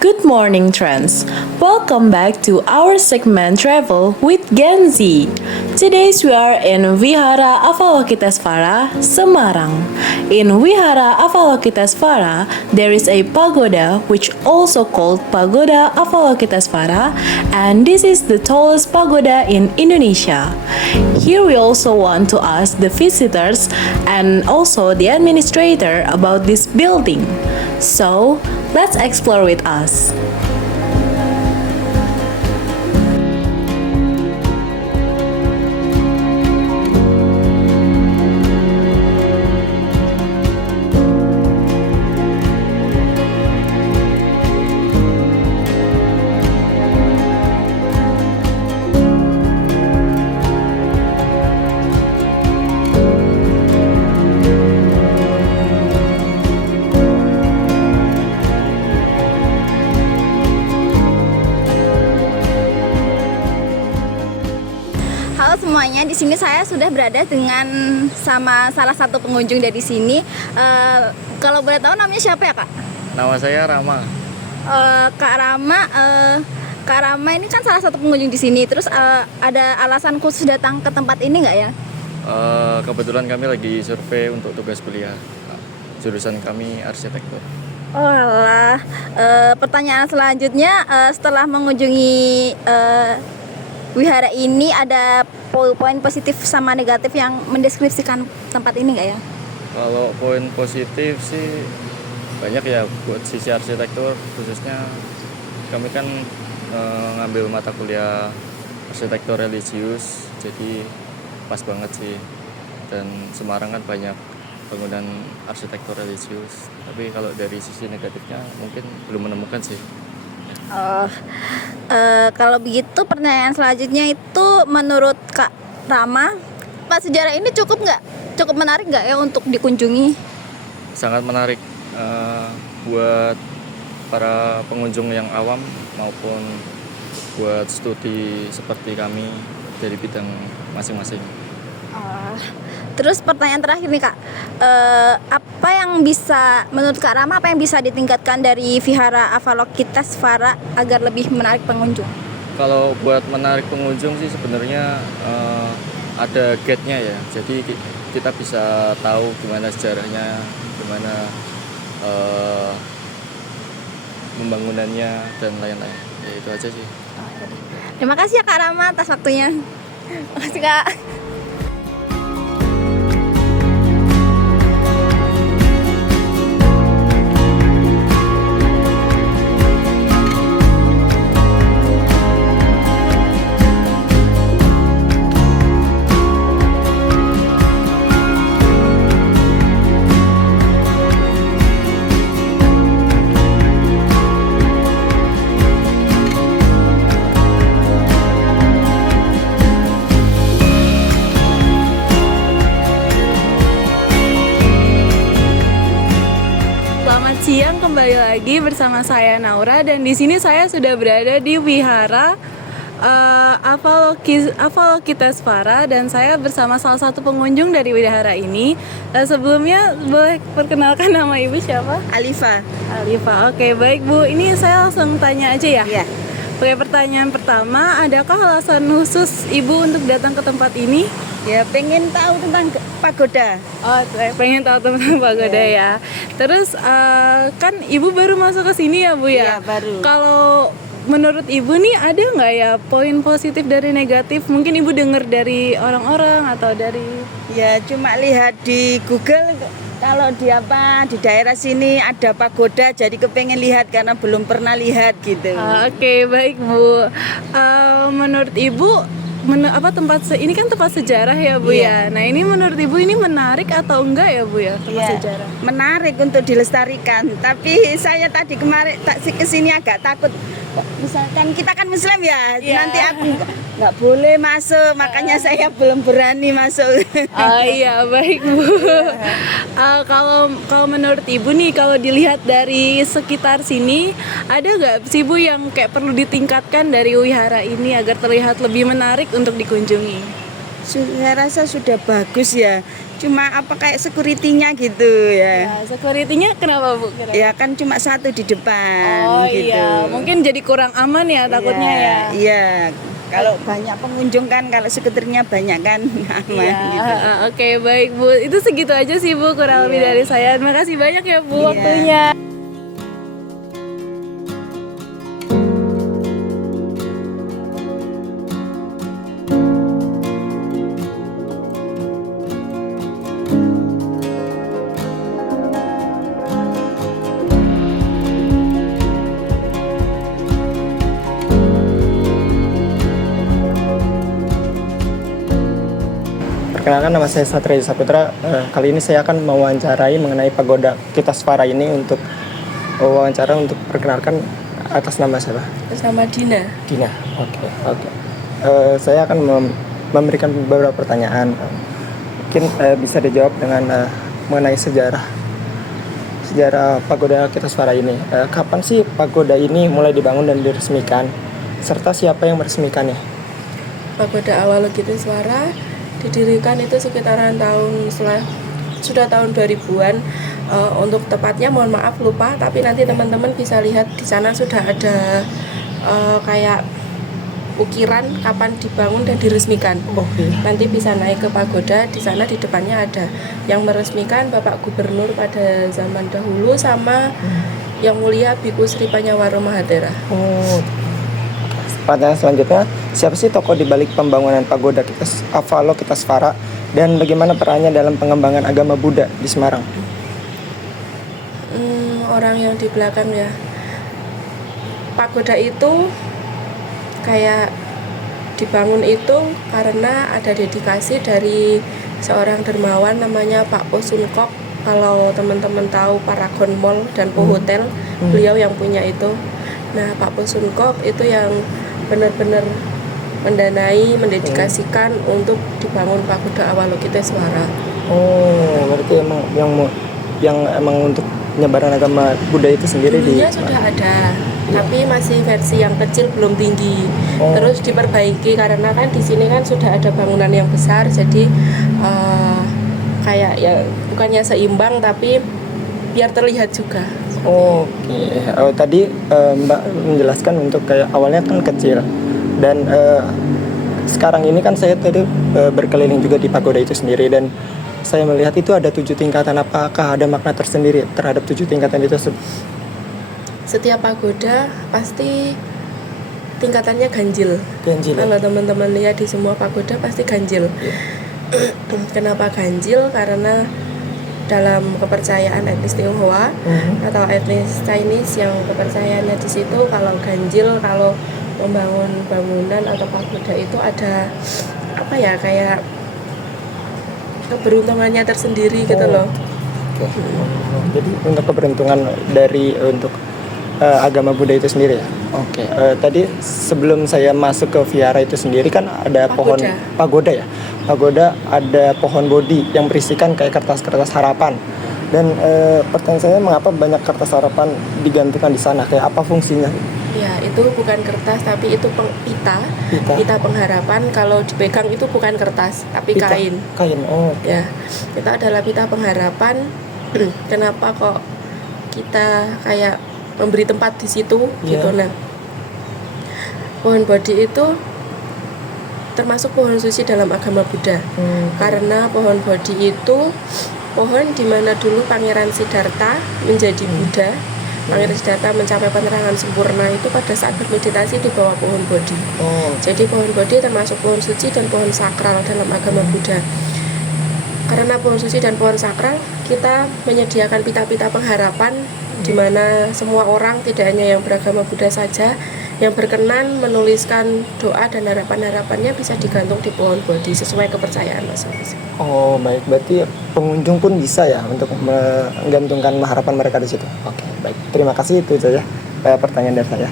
Good morning, Trends. Welcome back to our segment Travel with Gen Z. Today we are in Vihara Avalokitesvara, Semarang. In Vihara Avalokitesvara, there is a pagoda which also called Pagoda Avalokitesvara, and this is the tallest pagoda in Indonesia. Here we also want to ask the visitors and also the administrator about this building. So, let's explore with us. Halo semuanya, di sini saya sudah berada dengan sama salah satu pengunjung dari sini. Kalau boleh tahu namanya siapa ya, Kak? Nama saya Rama. Kak Rama ini kan salah satu pengunjung di sini. Terus ada alasan khusus datang ke tempat ini nggak ya? Kebetulan kami lagi survei untuk tugas kuliah. Jurusan kami arsitektur. Oh alah. Pertanyaan selanjutnya, setelah mengunjungi wihara ini, ada poin positif sama negatif yang mendeskripsikan tempat ini nggak ya? Kalau poin positif sih banyak ya buat sisi arsitektur, khususnya kami kan ngambil mata kuliah arsitektur religius, jadi pas banget sih. Dan Semarang kan banyak bangunan arsitektur religius. Tapi kalau dari sisi negatifnya mungkin belum menemukan sih. Kalau begitu pertanyaan selanjutnya itu, menurut Kak Rama, tempat sejarah ini cukup menarik nggak ya untuk dikunjungi? Sangat menarik buat para pengunjung yang awam maupun buat studi seperti kami dari bidang masing-masing. Terus pertanyaan terakhir nih, Kak, apa yang bisa, menurut Kak Rama, apa yang bisa ditingkatkan dari Vihara Avalokitesvara agar lebih menarik pengunjung? Kalau buat menarik pengunjung sih sebenarnya ada guide-nya ya, jadi kita bisa tahu gimana sejarahnya, gimana pembangunannya dan lain-lain. Ya itu aja sih. Terima kasih ya Kak Rama atas waktunya. Makasih Kak. Selamat siang, kembali lagi bersama saya Naura, dan di sini saya sudah berada di Wihara Avalokitesvara, dan saya bersama salah satu pengunjung dari wihara ini. Sebelumnya boleh perkenalkan nama Ibu siapa? Alifa. Alifa. Oke, baik Bu. Ini saya langsung tanya aja ya. Iya. Oke, pertanyaan pertama, adakah alasan khusus Ibu untuk datang ke tempat ini? Ya pengen tahu tentang pagoda. Oh, saya pengen tahu tentang pagoda ya. Terus kan Ibu baru masuk ke sini ya Bu ya? Iya, baru. Kalau menurut Ibu nih, ada nggak ya poin positif dari negatif? Mungkin Ibu dengar dari orang-orang atau dari... Ya cuma lihat di Google kalau di daerah sini ada pagoda, jadi kepengen lihat karena belum pernah lihat gitu. Oke, baik Bu. Menurut Ibu, ini kan tempat sejarah ya Bu Iya. ya. Nah, ini menurut Ibu ini menarik atau enggak ya Bu ya, tempat Iya, sejarah? menarik untuk dilestarikan. Tapi saya tadi kemarin kesini agak takut. Kok misalkan kita kan Muslim ya, Iya. nanti aku nggak boleh masuk, makanya saya belum berani masuk. Iya, baik Bu. Kalau menurut Ibu nih, kalau dilihat dari sekitar sini, ada nggak sih Bu yang kayak perlu ditingkatkan dari wihara ini agar terlihat lebih menarik untuk dikunjungi? Saya rasa sudah bagus ya. Cuma apa kayak security-nya gitu ya. Ya, security-nya kenapa Bu? Kira-kira? Ya kan cuma satu di depan Oh gitu. iya, mungkin jadi kurang aman ya takutnya Iya, ya. Iya. Kalau banyak pengunjung kan, kalau skuternya banyak kan aman Iya, gitu. oke baik Bu. Itu segitu aja sih Bu, kurang lebih Iya. dari saya. Terima kasih banyak ya Bu Iya. waktunya. Perkenalkan, nama saya Satria Saputra. Kali ini saya akan mewawancarai mengenai pagoda Kitasvara ini untuk wawancara untuk perkenalkan atas nama siapa? Atas nama Dina. Dina. Oke. Saya akan memberikan beberapa pertanyaan. Mungkin bisa dijawab dengan mengenai sejarah pagoda Kitasvara ini. Kapan sih pagoda ini mulai dibangun dan diresmikan? Serta siapa yang meresmikannya? Pagoda Awalokitasvara didirikan itu sekitaran sudah tahun 2000-an. Untuk tepatnya mohon maaf lupa, tapi nanti teman-teman bisa lihat di sana sudah ada kayak ukiran kapan dibangun dan diresmikan. Nanti bisa naik ke pagoda, di sana di depannya ada yang meresmikan Bapak Gubernur pada zaman dahulu sama Yang Mulia Biku Sri Panyawaro Mahathira. Pertanyaan selanjutnya, siapa sih tokoh di balik pembangunan pagoda Awalokitasvara dan bagaimana perannya dalam pengembangan agama Buddha di Semarang? Orang yang di belakang ya. Pagoda itu kayak dibangun itu karena ada dedikasi dari seorang dermawan namanya Pak Po Sun Kok. Kalau teman-teman tahu Paragon Mall dan Po Hotel, beliau yang punya itu. Nah, Pak Po Sun Kok itu yang benar-benar mendanai, mendedikasikan untuk dibangun pagoda Awalokitasvara. Berarti yang emang untuk penyebaran agama Buddha itu sendiri Dulunya sudah ada, tapi masih versi yang kecil, belum tinggi. Terus diperbaiki karena kan di sini kan sudah ada bangunan yang besar, jadi kayak ya bukannya seimbang tapi biar terlihat juga. Tadi Mbak menjelaskan untuk kayak awalnya kan kecil dan sekarang ini kan saya tadi berkeliling juga di pagoda itu sendiri dan saya melihat itu ada 7 tingkatan. Apakah ada makna tersendiri terhadap 7 tingkatan itu? Setiap pagoda pasti tingkatannya ganjil. Ganjil. Kalau teman-teman lihat di semua pagoda pasti ganjil. Kenapa ganjil? Karena dalam kepercayaan etnis Tionghoa atau etnis Chinese yang kepercayaannya di situ kalau ganjil, kalau membangun bangunan atau pagoda itu ada apa ya, kayak keberuntungannya tersendiri gitu loh. Jadi untuk keberuntungan dari untuk agama Buddha itu sendiri ya. Tadi sebelum saya masuk ke vihara itu sendiri kan ada pohon pagoda ya. Pagoda ada pohon bodhi yang berisikan kayak kertas-kertas harapan. Dan pertanyaan saya, mengapa banyak kertas harapan digantungkan di sana? Kayak apa fungsinya? Ya, itu bukan kertas tapi itu pita pengharapan. Kalau dipegang itu bukan kertas tapi kain. Ya, itu adalah pita pengharapan. Kenapa kok kita kayak memberi tempat di situ gitu. Nah, pohon bodhi itu termasuk pohon suci dalam agama Buddha. Karena pohon bodhi itu pohon di mana dulu Pangeran Siddhartha menjadi Buddha. Pangeran Siddhartha mencapai penerangan sempurna itu pada saat bermeditasi di bawah pohon bodhi. Jadi pohon bodhi termasuk pohon suci dan pohon sakral dalam agama Buddha. Karena pohon suci dan pohon sakral, kita menyediakan pita-pita pengharapan di mana semua orang, tidak hanya yang beragama Buddha saja, yang berkenan menuliskan doa dan harapan-harapannya bisa digantung di pohon bodhi sesuai kepercayaan masing-masing. Baik, berarti pengunjung pun bisa ya untuk menggantungkan harapan mereka di situ. Baik. Terima kasih, itu saja pertanyaan dari saya.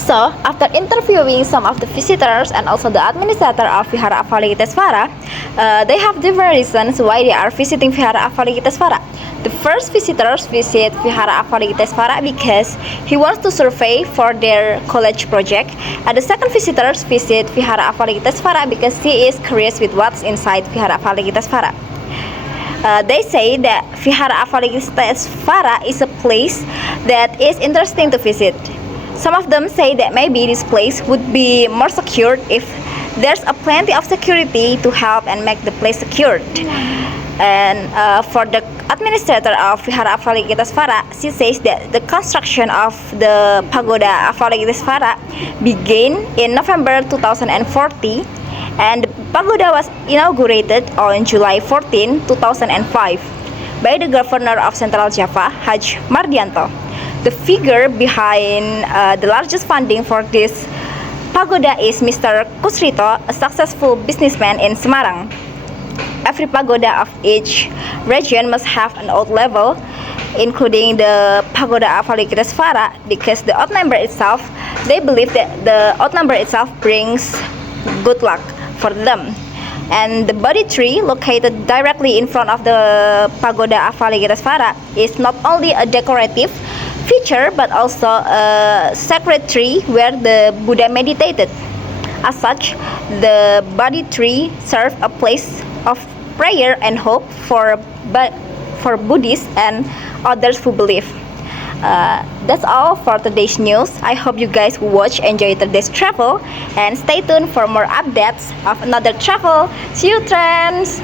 So, after interviewing some of the visitors and also the administrator of Vihara Avalokitesvara, they have different reasons why they are visiting Vihara Avalokitesvara. The first visitors visit Vihara Avalokitesvara because he wants to survey for their college project, and the second visitors visit Vihara Avalokitesvara because he is curious with what's inside Vihara Avalokitesvara. They say that Vihara Avalokitesvara is a place that is interesting to visit. Some of them say that maybe this place would be more secure if there's a plenty of security to help and make the place secured. And for the administrator of Vihara Avalokitesvara, she says that the construction of the pagoda Avalokitesvara began in November 2040, and the pagoda was inaugurated on July 14, 2005 by the governor of Central Java, Haj Mardianto. The figure behind the largest funding for this pagoda is Mr. Kusrito, a successful businessman in Semarang. Every pagoda of each region must have an odd level, including the pagoda Avalokitesvara, because the odd number itself, they believe that the odd number itself brings good luck for them. And the Bodhi tree, located directly in front of the pagoda Avalokitesvara, is not only a decorative feature but also a sacred tree where the Buddha meditated. As such, the Bodhi tree serves a place of prayer and hope for Buddhists and others who believe. That's all for today's news. I hope you guys will watch, enjoy today's travel, and stay tuned for more updates of another travel. See you, friends!